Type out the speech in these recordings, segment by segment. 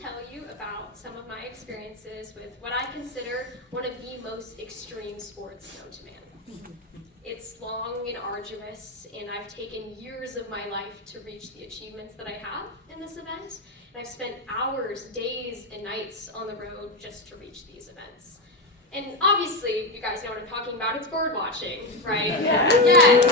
tell you about some of my experiences with what I consider one of the most extreme sports known to man. It's long and arduous, and I've taken years of my life to reach the achievements that I have in this event, and I've spent hours, days, and nights on the road just to reach these events. And obviously, you guys know what I'm talking about, it's bird watching, right? Yes. And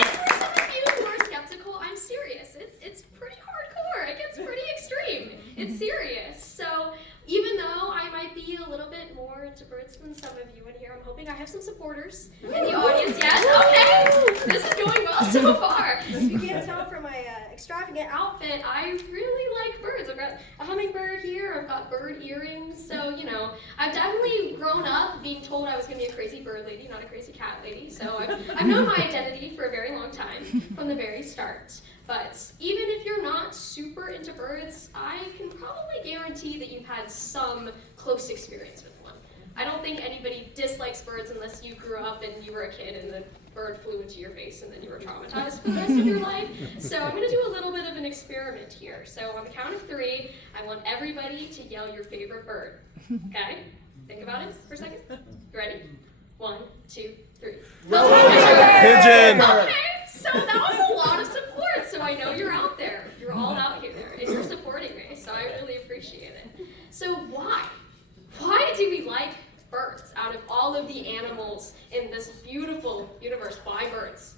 for some of you who are skeptical, I'm serious. It's pretty hardcore. It gets pretty extreme. It's serious. So even though I might be a little bit more into birds than some of you in here, I'm hoping I have some supporters in the audience. Yes? Okay. This is going well so far. If you can't tell from my extravagant outfit, I really like birds. I've got a hummingbird here. I've got bird earrings. So, I've definitely grown up being told I was going to be a crazy bird lady, not a crazy cat lady. So I've known my identity for a very long time, from the very start. But even if you're not super into birds, I can probably guarantee that you've had some close experience with one. I don't think anybody dislikes birds unless you grew up and you were a kid and the bird flew into your face and then you were traumatized for the rest of your life. So I'm going to do a little bit of an experiment here. So on the count of 3, I want everybody to yell your favorite bird. Okay? Think about it for a second. You ready? 1, 2, 3. Pigeon! Okay, so that was a lot of support, so I know you're out there. You're all out here, and you're supporting me, so I really appreciate it. So why? Why do we like birds out of all of the animals in this beautiful universe? Why birds?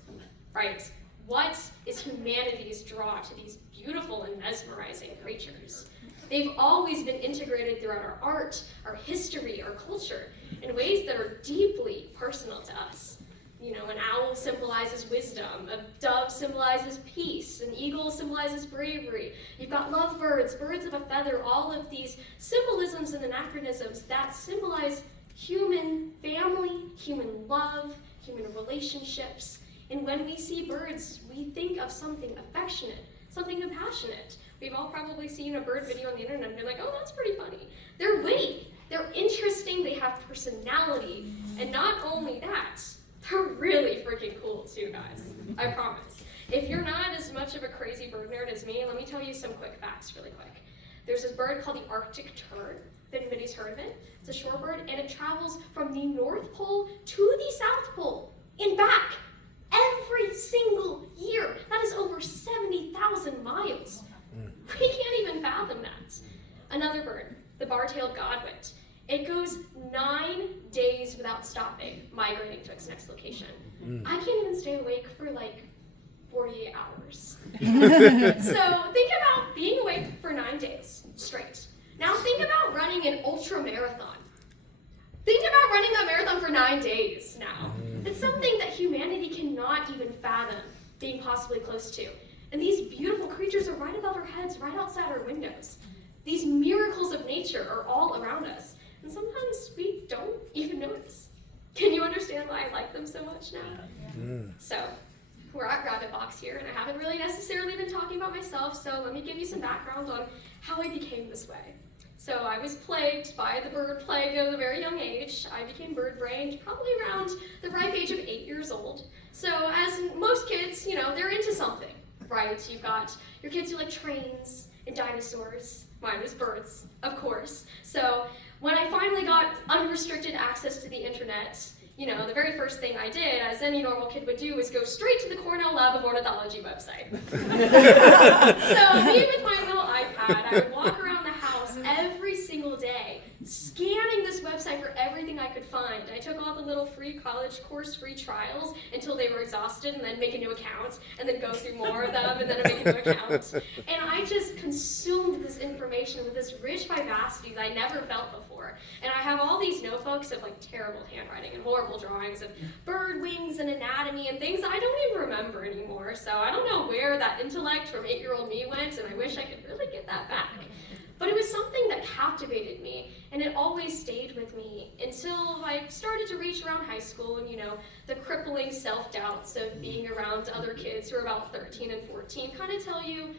Right? What is humanity's draw to these beautiful and mesmerizing creatures? They've always been integrated throughout our art, our history, our culture, in ways that are deeply personal to us. An owl symbolizes wisdom, a dove symbolizes peace, an eagle symbolizes bravery. You've got lovebirds, birds of a feather, all of these symbolisms and anachronisms that symbolize human family, human love, human relationships. And when we see birds, we think of something affectionate, something compassionate. We've all probably seen a bird video on the internet and you're like, oh, that's pretty funny. They're witty, they're interesting, they have personality, and not only that, they're really freaking cool too, guys. I promise. If you're not as much of a crazy bird nerd as me, let me tell you some quick facts really quick. There's this bird called the Arctic tern, if anybody's heard of it. It's a shorebird, and it travels from the North Pole to the South Pole and back every single year. That is over 70,000 miles. We can't even fathom that. Another bird, the bar-tailed godwit. It goes 9 days without stopping, migrating to its next location. I can't even stay awake for 48 hours. So think about being awake for 9 days straight. Now think about running an ultra marathon. Think about running a marathon for 9 days now. It's something that humanity cannot even fathom being possibly close to. And these beautiful creatures are right above our heads, right outside our windows. These miracles of nature are all around us. And sometimes we don't even notice. Can you understand why I like them so much now? So, we're at Rabbit Box here, and I haven't really necessarily been talking about myself, so let me give you some background on how I became this way. So I was plagued by the bird plague at a very young age. I became bird-brained probably around the ripe age of 8 years old. So as most kids, they're into something, right? You've got your kids who like trains and dinosaurs. Mine was birds, of course. So when I finally got unrestricted access to the internet, the very first thing I did, as any normal kid would do, is go straight to the Cornell Lab of Ornithology website. So me with my little iPad, I would walk around the house every single day, scanning this website for everything I could find. I took all the little free college course free trials until they were exhausted, and then make a new account, and then go through more of them, and then make a new account. And I just consumed this information with this rich vivacity that I never felt before. And I have all these notebooks of terrible handwriting and horrible drawings of bird wings and anatomy and things that I don't even remember anymore. So I don't know where that intellect from 8-year-old me went, and I wish I could really get that back. But it was something that captivated me, and it always stayed with me until I started to reach around high school and, the crippling self-doubts of being around other kids who are about 13 and 14 kind of tell you,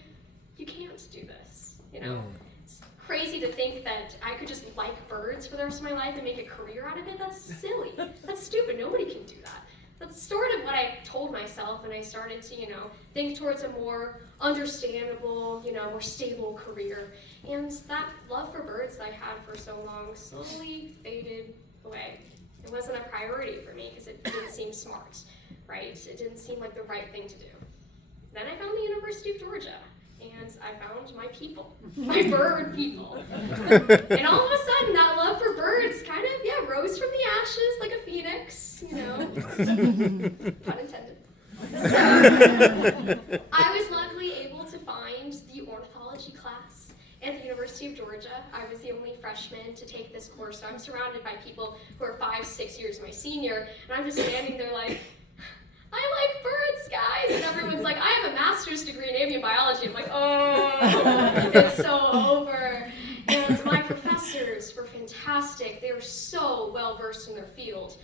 you can't do this, It's crazy to think that I could just like birds for the rest of my life and make a career out of it. That's silly. That's stupid. Nobody can do that. that's sort of what I told myself, and I started to, think towards a more understandable, more stable career. And that love for birds that I had for so long slowly faded away. It wasn't a priority for me because it didn't seem smart, right? It didn't seem like the right thing to do. Then I found the University of Georgia, and I found my people, my bird people. And all of a sudden, that love for birds kind of, rose from the ashes like a phoenix, pun intended. So, I was luckily able to find the ornithology class at the University of Georgia. I was the only freshman to take this course, so I'm surrounded by people who are 5-6 years my senior, and I'm just standing there like, I like birds, guys! And everyone's like, I have a master's degree in avian biology. I'm like, oh, it's so over. And my professors were fantastic. They were so well-versed in their field.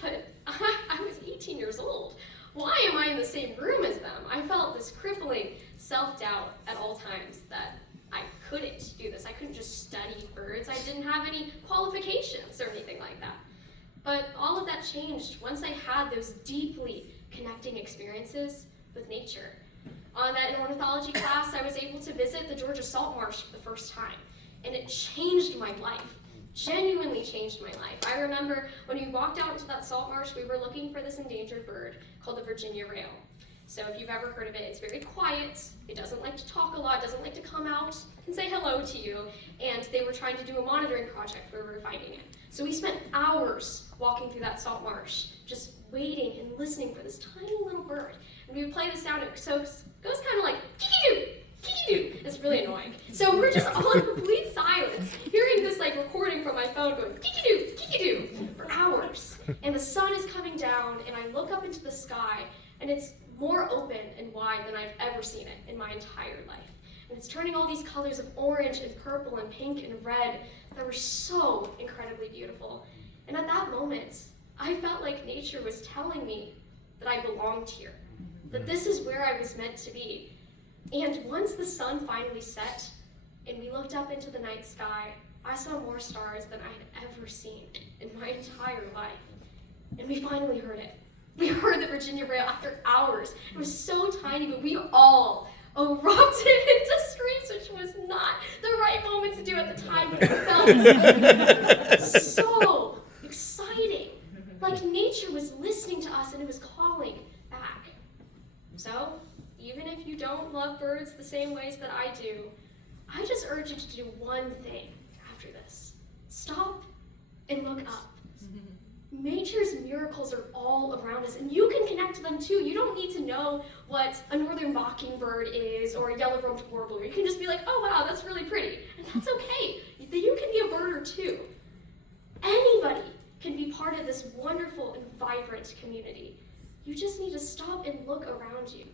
But I was 18 years old. Why am I in the same room as them? I felt this crippling self-doubt at all times that I couldn't do this. I couldn't just study birds. I didn't have any qualifications or anything like that. But all of that changed once I had those deeply connecting experiences with nature. On that ornithology class, I was able to visit the Georgia salt marsh for the first time, and it changed my life, genuinely changed my life. I remember when we walked out into that salt marsh, we were looking for this endangered bird called the Virginia rail. So if you've ever heard of it, it's very quiet, it doesn't like to talk a lot, it doesn't like to come out and say hello to you, and they were trying to do a monitoring project where we were finding it. So we spent hours walking through that salt marsh, just waiting and listening for this tiny little bird. And we would play the sound, so it goes kind of like, kiki-doo, kiki-doo. It's really annoying. So we're just all in complete silence, hearing this recording from my phone going, kiki-doo, kiki-doo, for hours. And the sun is coming down, and I look up into the sky, and it's more open and wide than I've ever seen it in my entire life. And it's turning all these colors of orange and purple and pink and red that were so incredibly beautiful. And at that moment, I felt like nature was telling me that I belonged here, that this is where I was meant to be. And once the sun finally set and we looked up into the night sky, I saw more stars than I had ever seen in my entire life. And we finally heard it. We heard the Virginia rail after hours. It was so tiny, but we all erupted into screams, which was not the right moment to do at the time, but it felt so exciting. Like nature was listening to us and it was calling back. So, even if you don't love birds the same ways that I do, I just urge you to do one thing after this. Stop and look up. Nature's miracles are all around us, and you can connect to them too. You don't need to know what a northern mockingbird is or a yellow-rumped warbler. You can just be like, oh wow, that's really pretty. And that's okay. You can be a birder too. Anybody can be part of this wonderful and vibrant community. You just need to stop and look around you.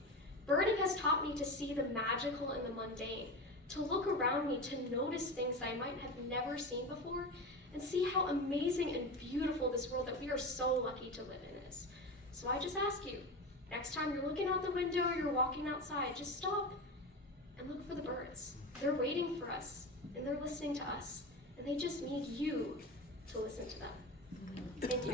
Birding has taught me to see the magical and the mundane, to look around me, to notice things I might have never seen before, and see how amazing and beautiful this world that we are so lucky to live in is. So I just ask you, next time you're looking out the window or you're walking outside, just stop and look for the birds. They're waiting for us, and they're listening to us, and they just need you to listen to them. Thank you.